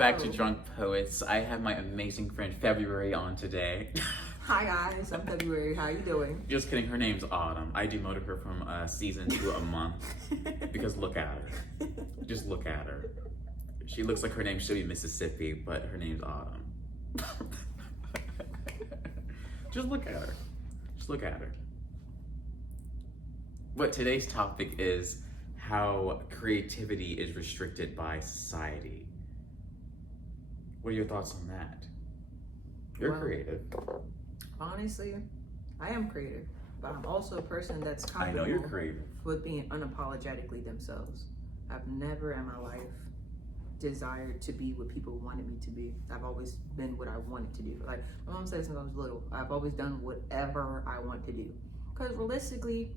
back to Drunk Poets. I have my amazing friend February on today. Hi guys, I'm February. How you doing? Just kidding, her name's Autumn. I demoted her from a season to a month because look at her. Just look at her. She looks like her name should be Mississippi, but her name's Autumn. Just look at her. Just look at her. But today's topic is how creativity is restricted by society. What are your thoughts on that? You're creative. Honestly, I am creative, but I'm also a person that's I know you're creative. with being unapologetically themselves. I've never in my life desired to be what people wanted me to be. I've always been what I wanted to do. Like my mom said since I was little, I've always done whatever I want to do. Because realistically,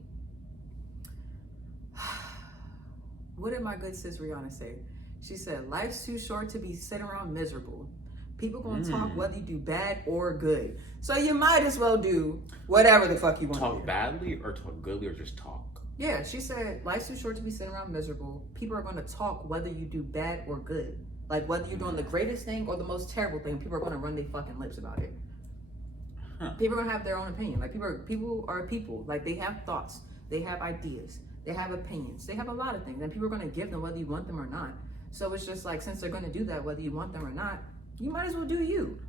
what did my good sis Rihanna say? She said, life's too short to be sitting around miserable. People gonna talk whether you do bad or good. So you might as well do whatever the fuck you want to do. Talk badly or talk goodly or just talk? Yeah, she said, life's too short to be sitting around miserable. People are gonna talk whether you do bad or good. Like whether you're doing the greatest thing or the most terrible thing, people are gonna run their fucking lips about it. People are gonna have their own opinion. Like people are people. Like they have thoughts, they have ideas, they have opinions, they have a lot of things, and people are gonna give them whether you want them or not. So it's just like, since they're gonna do that, whether you want them or not, you might as well do you.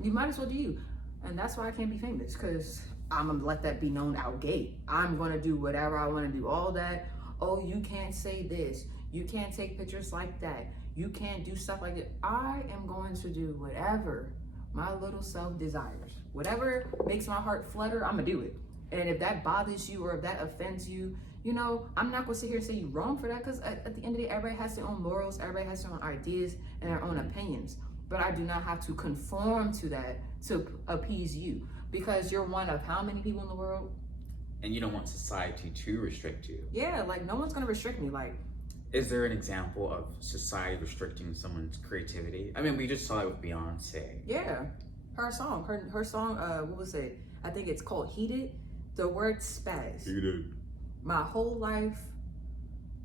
You might as well do you. And that's why I can't be famous, because I'm gonna let that be known out gate. I'm gonna do whatever I wanna do, all that. Oh, you can't say this. You can't take pictures like that. You can't do stuff like that. I am going to do whatever my little self desires. Whatever makes my heart flutter, I'm gonna do it. And if that bothers you or if that offends you, you know, I'm not gonna sit here and say you're wrong for that, because at the end of the day, everybody has their own morals, everybody has their own ideas and their own opinions. But I do not have to conform to that to appease you, because you're one of how many people in the world? And you don't want society to restrict you. Yeah, like no one's gonna restrict me. Like, is there an example of society restricting someone's creativity? I mean, we just saw it with Beyonce. Yeah, her song, what was it? I think it's called Heated. The word spaz. Heated. My whole life,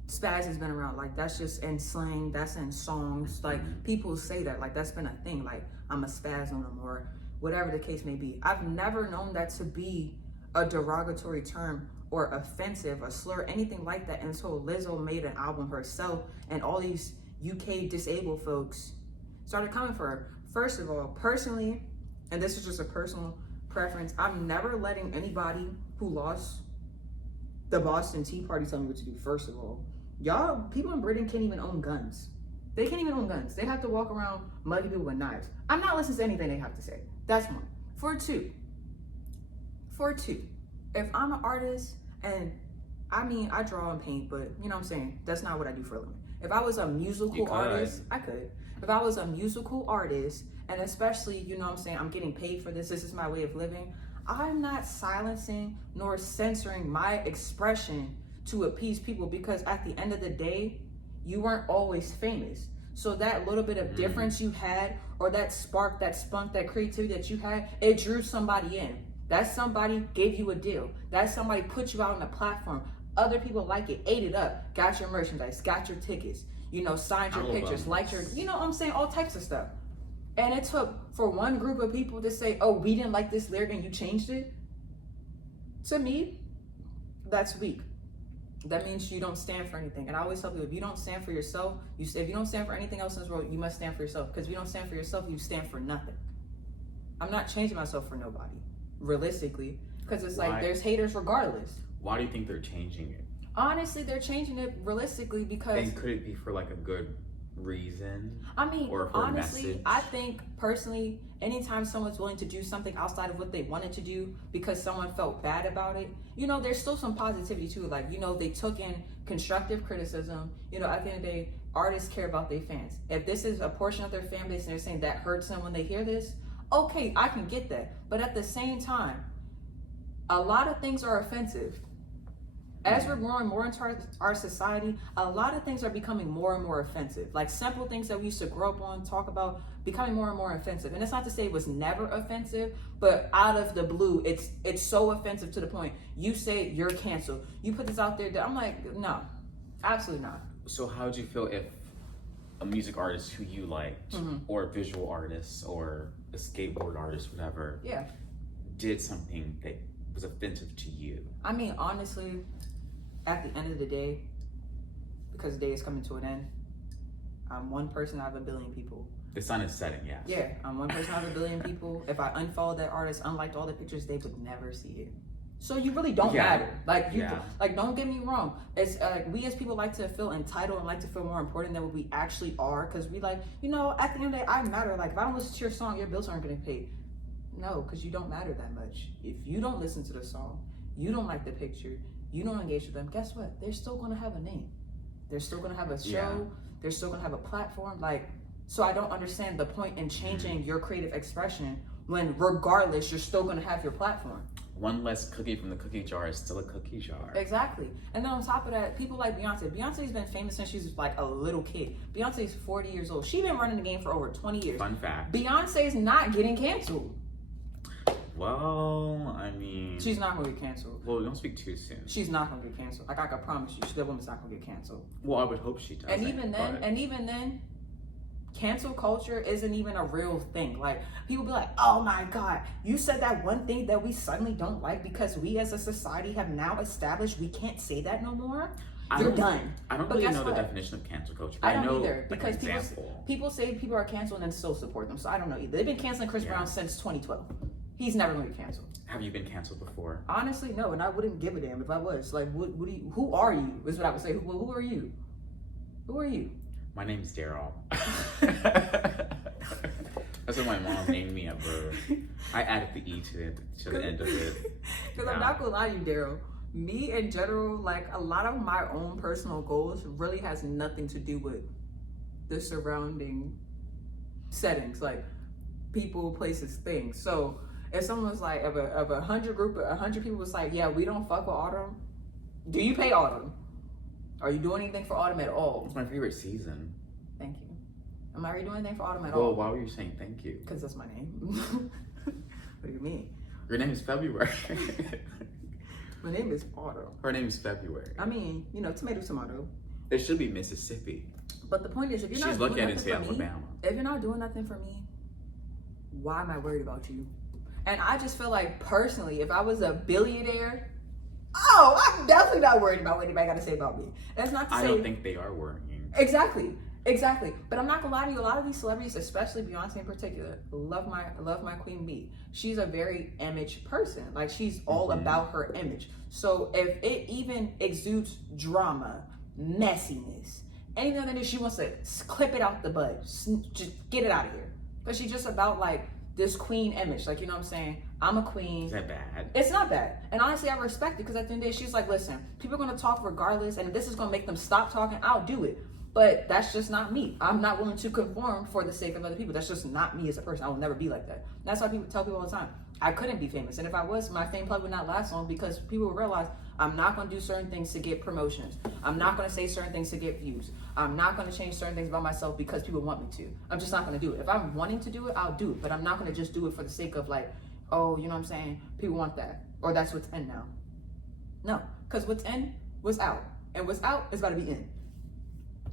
spaz has been around. Like that's just in slang, that's in songs. Like people say that, like that's been a thing. Like I'm a spaz on them or whatever the case may be. I've never known that to be a derogatory term or offensive, a slur, anything like that until Lizzo made an album herself and all these UK disabled folks started coming for her. First of all, personally, and this is just a personal preference, I'm never letting anybody who lost the Boston Tea Party tell me what to do. First of all, y'all, people in Britain can't even own guns. They can't even own guns. They have to walk around mugging people with knives. I'm not listening to anything they have to say. That's one. For two, if I'm an artist, and I mean, I draw and paint, but you know what I'm saying? That's not what I do for a living. If I was a musical artist, I could. If I was a musical artist, and especially, you know what I'm saying, I'm getting paid for this, this is my way of living, I'm not silencing nor censoring my expression to appease people, because at the end of the day, you weren't always famous. So that little bit of difference you had, or that spark, that spunk, that creativity that you had, it drew somebody in. That somebody gave you a deal. That somebody put you out on a platform. Other people like it, ate it up, got your merchandise, got your tickets, you know, signed your pictures, liked your, you know what I'm saying, all types of stuff. And it took for one group of people to say, oh, we didn't like this lyric and you changed it. To me, that's weak. That means you don't stand for anything. And I always tell people, if you don't stand for yourself, if you don't stand for anything else in this world, you must stand for yourself. Because if you don't stand for yourself, you stand for nothing. I'm not changing myself for nobody, realistically. Because it's like, there's haters regardless. Why do you think they're changing it? Honestly, they're changing it realistically because... And could it be for like a good reason? I mean, or for honestly, a message? I think personally, anytime someone's willing to do something outside of what they wanted to do because someone felt bad about it, you know, there's still some positivity too. Like, you know, they took in constructive criticism. You know, at the end of the day, artists care about their fans. If this is a portion of their fan base and they're saying that hurts them when they hear this, okay, I can get that. But at the same time, a lot of things are offensive. As we're growing more into our society, a lot of things are becoming more and more offensive. Like simple things that we used to grow up on, talk about, becoming more and more offensive. And it's not to say it was never offensive, but out of the blue, it's so offensive to the point you say you're canceled. You put this out there, I'm like, no, absolutely not. So how would you feel if a music artist who you liked, or a visual artist, or a skateboard artist, whatever, did something that was offensive to you? I mean, honestly, at the end of the day, because the day is coming to an end, I'm one person out of a billion people. The sun is setting, yes. Yeah, I'm one person out of a billion people. If I unfollowed that artist, unliked all the pictures, they would never see it. So you really don't matter. Like, like, don't get me wrong. It's we as people like to feel entitled and like to feel more important than what we actually are, because we like, you know, at the end of the day, I matter. Like, if I don't listen to your song, your bills aren't getting paid. No, because you don't matter that much. If you don't listen to the song, you don't like the picture, you don't engage with them, guess what? They're still going to have a name. They're still going to have a show. Yeah. They're still going to have a platform. Like, so I don't understand the point in changing your creative expression when regardless, you're still going to have your platform. One less cookie from the cookie jar is still a cookie jar. Exactly. And then on top of that, people like Beyonce. Beyonce's been famous since she's like a little kid. Beyonce's 40 years old. She's been running the game for over 20 years. Fun fact. Beyonce's not getting canceled. Well, I mean... She's not going to get canceled. Well, don't speak too soon. She's not going to get canceled. Like, I can promise you, that woman's not going to get canceled. Well, I would hope she does. And even then, cancel culture isn't even a real thing. Like, people be like, oh my God, you said that one thing that we suddenly don't like because we as a society have now established we can't say that no more. You're done. I don't really know the definition of cancel culture. I don't know either, like because people say people are canceled and then still support them. So I don't know either. They've been canceling Chris Brown since 2012. He's never going to get canceled. Have you been canceled before? Honestly, no, and I wouldn't give a damn if I was. Like, who are you? Is what I would say. Who are you? Who are you? My name's Daryl. That's what my mom named me at birth. I added the E to the end of it. Because I'm not gonna lie to you, Daryl. Me in general, like a lot of my own personal goals really has nothing to do with the surrounding settings, like people, places, things. So if someone's like, of a 100 people was like, yeah, we don't fuck with autumn. Do you pay autumn? Are you doing anything for autumn at all? It's my favorite season. Thank you. Am I doing anything for autumn at all? Well, why were you saying thank you? Because that's my name. What do you mean? Your name is February. My name is Autumn. Her name is February. I mean, you know, tomato. It should be Mississippi. But the point is, if you're not doing nothing for me, if you're not doing nothing for me, why am I worried about you? And I just feel like, personally, if I was a billionaire, I'm definitely not worried about what anybody got to say about me. That's not to say... I don't think they are worrying. Exactly. But I'm not gonna lie to you, a lot of these celebrities, especially Beyonce in particular, love my Queen Bee. She's a very image person. Like, she's all about her image. So if it even exudes drama, messiness, anything like that, she wants to clip it out the bud. Just get it out of here. Because she's just about like this queen image. Like, you know what I'm saying? I'm a queen. Is that bad? It's not bad. And honestly, I respect it, because at the end of the day, she's like, listen, people are gonna talk regardless, and if this is gonna make them stop talking, I'll do it. But that's just not me. I'm not willing to conform for the sake of other people. That's just not me as a person. I will never be like that. That's why people tell people all the time, I couldn't be famous. And if I was, my fame probably would not last long, because people will realize I'm not going to do certain things to get promotions. I'm not going to say certain things to get views. I'm not going to change certain things about myself because people want me to. I'm just not going to do it. If I'm wanting to do it, I'll do it. But I'm not going to just do it for the sake of like, oh, you know what I'm saying? People want that. Or that's what's in now. No, because what's in was out. And what's out is about to be in.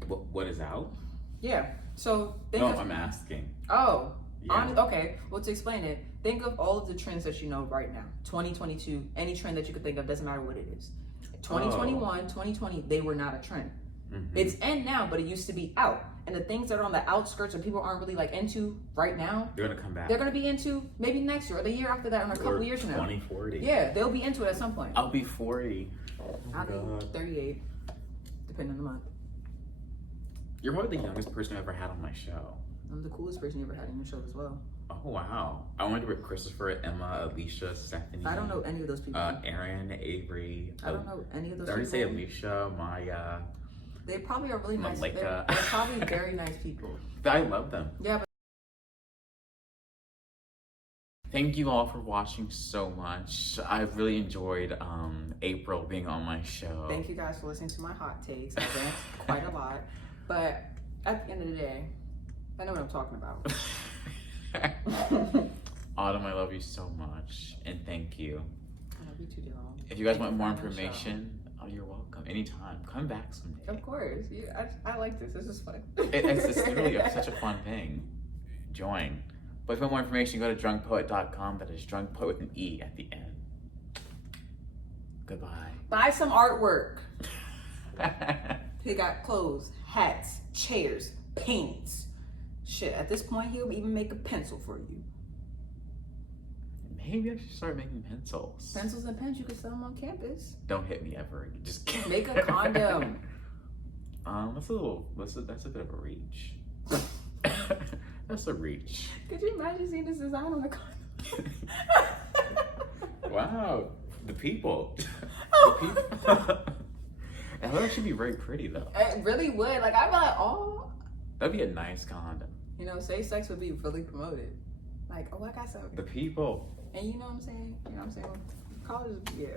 What is out? Yeah. So I'm asking. Oh, yeah. Okay. Well, to explain it, think of all of the trends that you know right now. 2022, any trend that you could think of, doesn't matter what it is. 2021, 2020, they were not a trend. It's in now, but it used to be out. And the things that are on the outskirts and people aren't really like into right now, they're gonna come back. They're gonna be into maybe next year or the year after that, or a couple years from now. 2040. Yeah, they'll be into it at some point. I'll be 40. I'll be 38, depending on the month. You're probably the youngest person I've ever had on my show. I'm the coolest person you ever had on your show as well. Oh, wow. I wanted to work with Christopher, Emma, Alicia, Stephanie. I don't know any of those people. Aaron, Avery. I don't know any of those people. I already say people. Alicia, Maya. They probably are really nice. Malika. They're probably very nice people. I love them. Yeah, but thank you all for watching so much. I've really enjoyed April being on my show. Thank you guys for listening to my hot takes. I rant quite a lot. But at the end of the day, I know what I'm talking about. Autumn, I love you so much. And thank you. I love you too, Daryl. If you guys want more information, you're welcome. anytime. Come back someday. Of course. I like this. This is fun. It's really such a fun thing. Join. But for more information, go to drunkpoet.com. That is drunkpoet with an E at the end. Goodbye. Buy some artwork. He got clothes, hats, chairs, paints. Shit, at this point, he'll even make a pencil for you. Maybe I should start making pencils. Pencils and pens, you can sell them on campus. Don't hit me ever. Just Make a condom. That's a bit of a reach. That's a reach. Could you imagine seeing this design on a condom? Wow, the people. Oh. The people. That would actually be very pretty though. It really would. Like, I'd be like, oh. That'd be a nice condom. You know, safe sex would be really promoted. Like, oh, I got some. The people. And you know what I'm saying? You know what I'm saying? College, yeah.